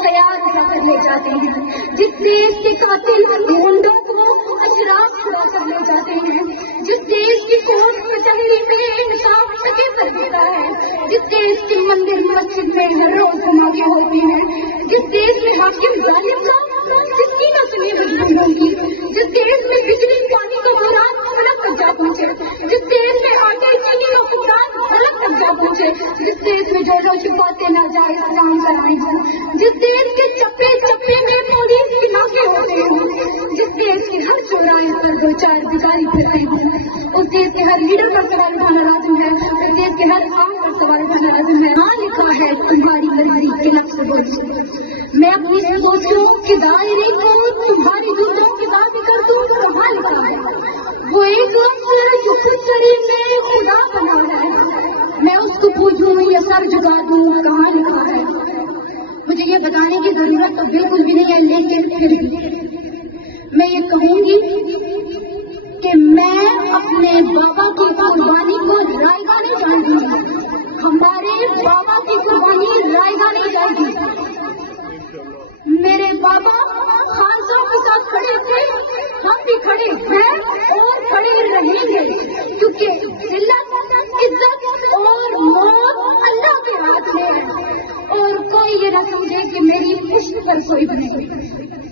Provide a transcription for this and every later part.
खयाल कर ले जाते हैं, जिस देश के कातिल मुंडों को अशराफ छुड़ा कर ले जाते हैं, जिस देश की कोर्ट कचहरी में इंसाफ सके कर देता है, जिस देश के मंदिर मस्जिद में हर रोज धमाके होते हैं, जिस देश में हाकिम जालिम का जिसकी न सुनी मजबूर होगी, जिस देश में बिजली पानी का बुरान गलत तक जा पहुंचे, जिस देश में आटे चीनी का फुकरान गलत तक जा पहुंचे, जिस देश में जो छुपाते ना जाए काम कराए जाए, जिस देश के चप्पे चप्पे में पुलिस की नाके होते हैं, जिस देश के हर चौराहे पर दो चार भिखारी फिरते हैं, उस देश के हर लीडर पर सवाल उठाना लाजिम है, उस देश के हर आम पर सवाल उठाना लाजिम है। हाँ लिखा है तुम्हारी मर्जी के नक्श बोझ, मैं अपनी सोचों के दायरे को तुम्हारी दूसरों के साथ कर दूं, कहाँ लिखा है वो एक लफ्ज़ जो खुद शरीर में खुदा बना है, मैं उसको पूछूं या सर झुका दूं, कहाँ लिखा है। मुझे ये बताने की जरूरत तो बिल्कुल भी नहीं है, लेकिन फिर भी मैं ये कहूंगी कि मैं अपने बाबा की कुर्बानी को रायगा नहीं जानती, हमारे बाबा की कुर्बानी रायगा नहीं जानती। मेरे बाबा खानसां के साथ खड़े थे, हम भी खड़े हैं और खड़े रहेंगे, क्योंकि जिल्लत, इज्जत और मौत अल्लाह के हाथ में है, और कोई ये न समझे कि मेरी पुष्ट पर सोई बनेगी।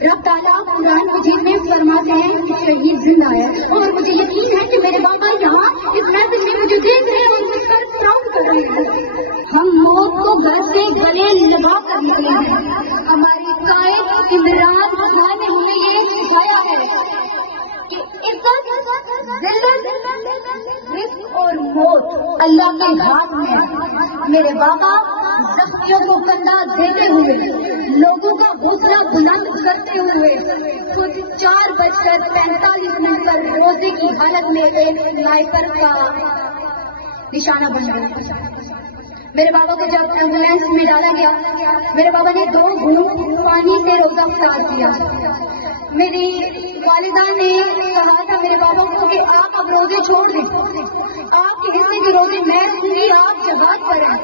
रब ताला कुरान मजीद में फरमाते हैं कि शहीद जिंदा है, और मुझे यकीन है कि मेरे बाबा यहाँ इस महफिल में मुझे देख रहे हैं और मुझ पर प्राउड कर रहे हैं। हम मौत को घर से गले लगा कर निकले हैं, हमारी कायद इमरान खान ने हमें ये सिखाया है कि इज्जत, जिल्लत, रिस्क और मौत अल्लाह के हाथ में है। मेरे बाबा जख्मियों को कंधा देते हुए, लोगों का हौसला बुलंद करते हुए खुद 4:45 पर रोजे की हालत में एक स्नाइपर का निशाना बन गए। मेरे बाबा को जब एम्बुलेंस में डाला गया, मेरे बाबा ने 2 घूंट पानी से रोजा इफ्तार किया। मेरी वालिदा ने कहा था मेरे बाबा को कि आप अब रोजे छोड़ दें, आपके हिस्से के रोजे मैं रखूंगी, आप जहाज पर हैं।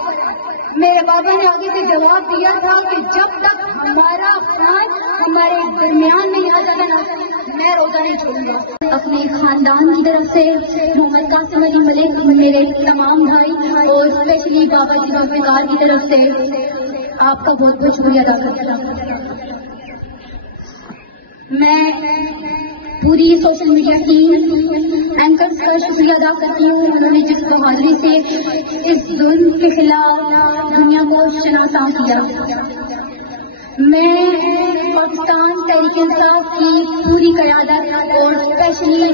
मेरे बाबा ने आगे से जवाब दिया था कि जब तक हमारा प्राण हमारे दरमियान नहीं आ जाता ना, मैं रोजा नहीं छोड़ूंगा। अपने खानदान की तरफ से मोहम्मद कासिम अली मलिक, मेरे तमाम भाई और स्पेशली बाबा जी जुल्फ़िकार की तरफ से आपका बहुत बहुत शुक्रिया अदा करता हूँ। मैं पूरी सोशल मीडिया टीम एंकर्स का शुक्रिया अदा करती हूँ, उन्होंने जिस बहादुरी से इस जुल्म के खिलाफ दुनिया को शनासा किया। मैं पाकिस्तान तहरीक इंसाफ की पूरी क़यादत और स्पेशली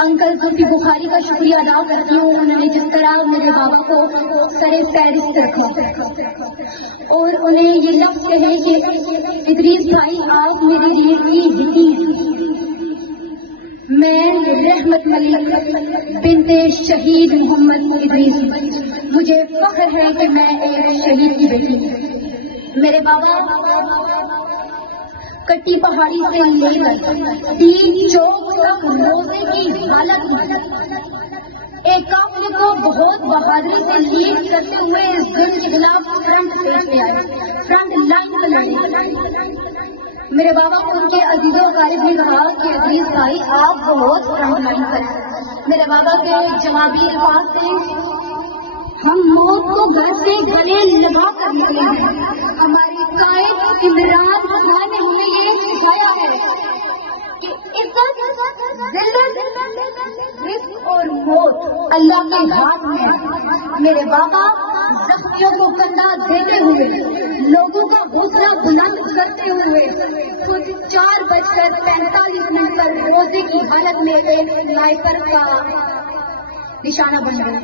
अंकल जुल्फी बुखारी का शुक्रिया अदा करती हूँ, उन्होंने जिस तरह मेरे बाबा को सरे फहरिस्त रखा और उन्हें ये लफ्ज़ कहे कि इदरीस भाई आप मेरे लिए की जिंदगी। मैं रहमत मलिक बिनते शहीद मोहम्मद इदरीस, मुझे फख्र है कि मैं एक शहीद की बेटी हूँ। मेरे बाबा कट्टी पहाड़ी से लेकर 3 चौक तक रोजे की हालत में एक काफिले को बहुत बहादुरी से लीड करते हुए इस जुल्म के खिलाफ फ्रंट पेज पे आए, फ्रंट लाइन पर लड़े। मेरे बाबा को उनके अजीजों गालिब ने कहा कि अजीज भाई आप बहुत फ्रंट लाइन पर हैं। मेरे बाबा के जवाबी अल्फाज से हम मौत को घर से गले लगा कर निकले हैं, हमारी कायद इमरान खान ने हमें ये सिखाया है कि इज्जत, जिल्लत, रिस्क और मौत अल्लाह के हाथ में है। मेरे बाबा जख्मियों को कंधा देते हुए, लोगों का हौसला बुलंद करते हुए खुद 4:45 पर रोजे की हालत में एक स्नाइपर का निशाना बन गए।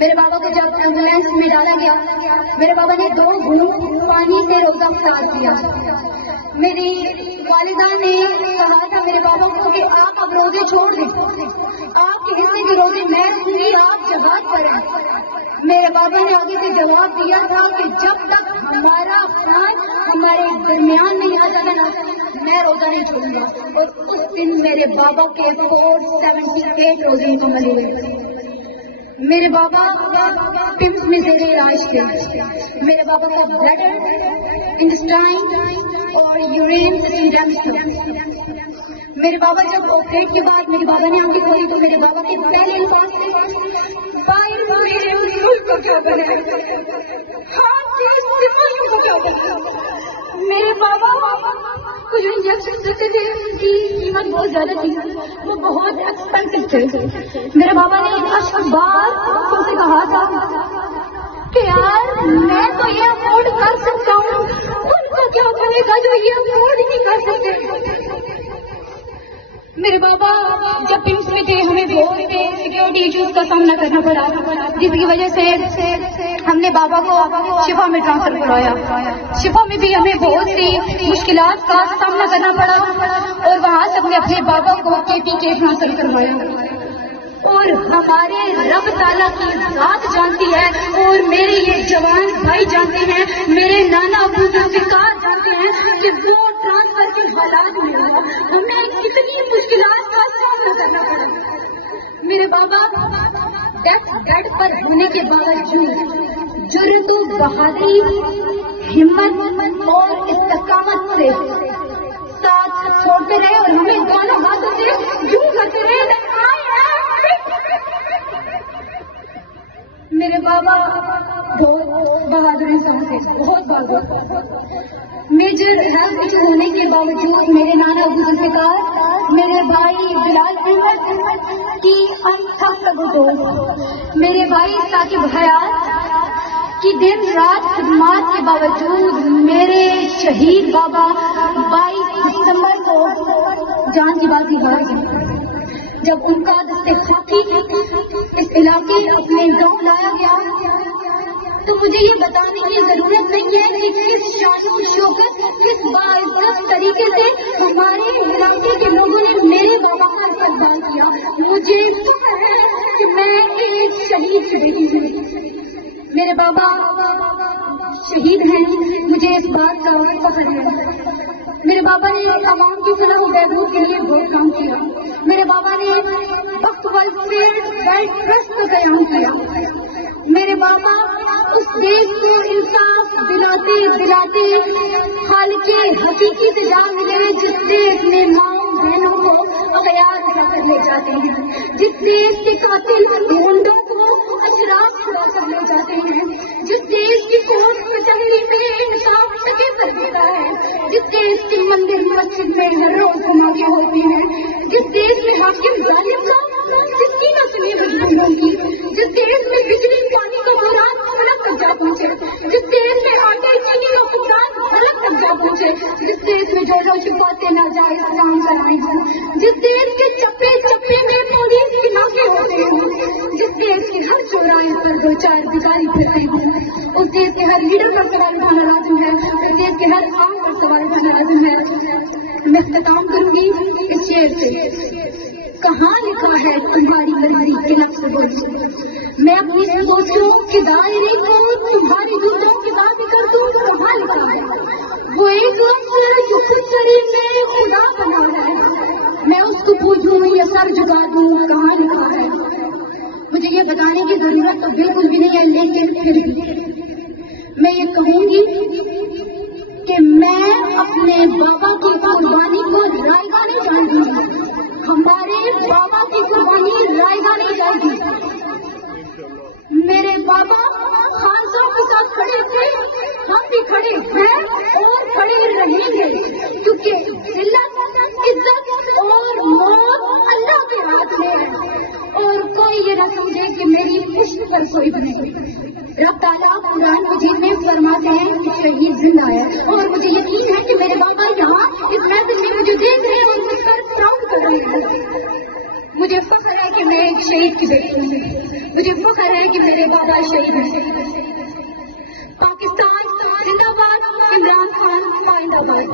मेरे बाबा को जब एम्बुलेंस में डाला गया, मेरे बाबा ने 2 घूंट पानी से रोजा इफ्तार किया। मेरी वालिदा ने कहा था मेरे बाबा को कि आप अब रोजे छोड़ दें, आपके हिस्से के रोजे मैं रखूंगी, आप जहाज पर हैं। मेरे बाबा ने आगे से जवाब दिया था कि जब तक हमारा प्राण हमारे दरमियान नहीं आ जाता ना, मैं रोजा नहीं छोड़ूंगा। और उस दिन मेरे बाबा के 478 रोजे मुकम्मल हुए। میرے بابا پمس میں زیر علاج تھے. میرے بابا کا بلڈ انٹسٹائن اور یورین ڈیمیج تھا. میرے بابا جب آپریٹ کے بعد میرے بابا نے آنکھیں کھولی تو میرے بابا کے پہلے الفاظ تھے باہر میرے ملک کو کیا بنا میرے بابا کو جو انجیکشن دیتے تھے ان کی قیمت بہت زیادہ تھی, وہ بہت ایکسپینسو تھے. میرے بابا نے اشک بار ان سے کہا تھا کہ یار میں تو یہ افورڈ کر سکتا ہوں, ان کو کیا بنے گا جو یہ افورڈ نہیں کر سکتے. میرے بابا جب پمس میں تھے ہمیں بہت سیکورٹی ایشوز کا سامنا کرنا پڑا, جس کی وجہ سے ہم نے بابا کو شفا میں ٹرانسفر کرایا. شفا میں بھی ہمیں بہت سی مشکلات کا سامنا کرنا پڑا اور وہاں سے ہم نے اپنے بابا کو KP کے ٹرانسفر کروایا. اور ہمارے رب تعالیٰ کی ذات جانتی ہے اور میرے یہ جوان بھائی جانتے ہیں, میرے نانا ابو ذوالفقار جانتے ہیں کہ وہ ٹرانسفر کے حالات میں ہمیں کتنی مشکلات کا سامنا کرنا پڑا. میرے بابا ڈیتھ بیڈ پر ہونے کے باوجود جرأت و بہادری, ہمت اور استقامت سے ساتھ چھوڑتے رہے اور ہمیں دونوں ہاتھوں سے یوں کرتے رہے. میرے بابا بہت بہادر انسان تھے, بہت بہادر. میجر ہیلتھ ایشو ہونے کے باوجود میرے نانا ابو ذوالفقار, میرے بھائی بلال احمد کی انتھک تگودوست, میرے بھائی ثاقب حیات کی دن رات خدمات کے باوجود میرے شہید بابا 22 دسمبر کو جان کی بازی ہار گئے. جب ان کا دستے خاکی اس علاقے اپنے گاؤں لایا گیا تو مجھے یہ بتانے کی ضرورت نہیں ہے کہ کس شان و شوکت, کس باعزت طریقے سے ہمارے علاقے کے لوگوں نے میرے بابا کا استقبال کیا. مجھے فخر ہے کہ میں ایک شہید سے بیٹی ہوں. میرے بابا شہید ہیں, مجھے اس بات کا فخر ہے. میرے بابا نے عوام کی فلاح و بہبود کے لیے بہت کام کیا. میرے بابا نے وقت ویلفیئر ٹرسٹ کو قیام کیا. میرے بابا اس دیش کو انصاف دلاتے دلاتے خالق حقیقی سے جان ملے جس دیش میں ماؤں بہنوں کو اغیار اٹھا کر لے جاتے ہیں, جس دیش کے قاتل گنڈوں کو اشراف چھڑا کر لے جاتے ہیں, جس دیش کی کوٹ کچہری میں انصاف سکے پر دیتا ہے, جس دیش کے مندر مسجد میں ہر روز دھماکے ہوتے ہیں, جس دیش میں حاکم ظالم کا کسی نہ سنی مجبور ہوگی, جس دیش میں بجلی پانی کا بحران الگ تک جا پہنچے, جس دیش میں آٹے چینی اور فقدان الگ تک جا پہنچے, جس دیش میں جو چھپاتے ناجائز کام کرائے جائیں, جس دیش کے چپے چپے میں پولیس کی ناکے ہوتے ہیں, جس دیش کے ہر چوراہے پر دو چار بھکاری پھرتے ہیں, اس دیش کے ہر لیڈر پر سوال اٹھانا لازم ہے, اس دیش کے ہر عام پر سوال اٹھانا لازم ہے. میں اختتام کروں گی اس شعر سے. کہاں لکھا ہے تمہاری مرضی کے لفظ بول, میں اپنی سوچوں کے دائرے کو تمہاری دودھوں کے ساتھ کر دوں. کہاں لکھا ہے وہ ایک لفظ جو خود شریف میں خدا بنا ہے, میں اس کو پوچھوں یا سر جھکا دوں. کہاں لکھا ہے, مجھے یہ بتانے کی ضرورت تو بالکل بھی نہیں ہے, لیکن پھر بھی میں یہ کہوں گی کہ میں اپنے بابا کی قربانی کو رائگاں نہیں جانتی, ہمارے بابا کی قربانی رائگاں نہیں جانتی. میرے بابا خانسوں کے ساتھ کھڑے تھے, ہم بھی کھڑے ہیں اور کھڑے رہیں گے, کیونکہ ذلت, عزت اور موت اللہ کے ہاتھ میں ہے, اور کوئی یہ نہ سمجھے کہ میری پشت پر کوئی بنے. رب تعالیٰ قرآن مجید میں فرماتے ہیں کہ شہید زندہ ہے, اور مجھے یقین ہے کہ میرے بابا یہاں اس محفل میں مجھے دیکھ رہے ہیں اور مجھ پر پراؤڈ کر رہے ہیں. مجھے فخر ہے کہ میں ایک شہید کی بیٹی ہوں, مجھے فخر ہے کہ میرے بابا شہید ہیں. پاکستان زندہ باد, عمران خان زندہ باد.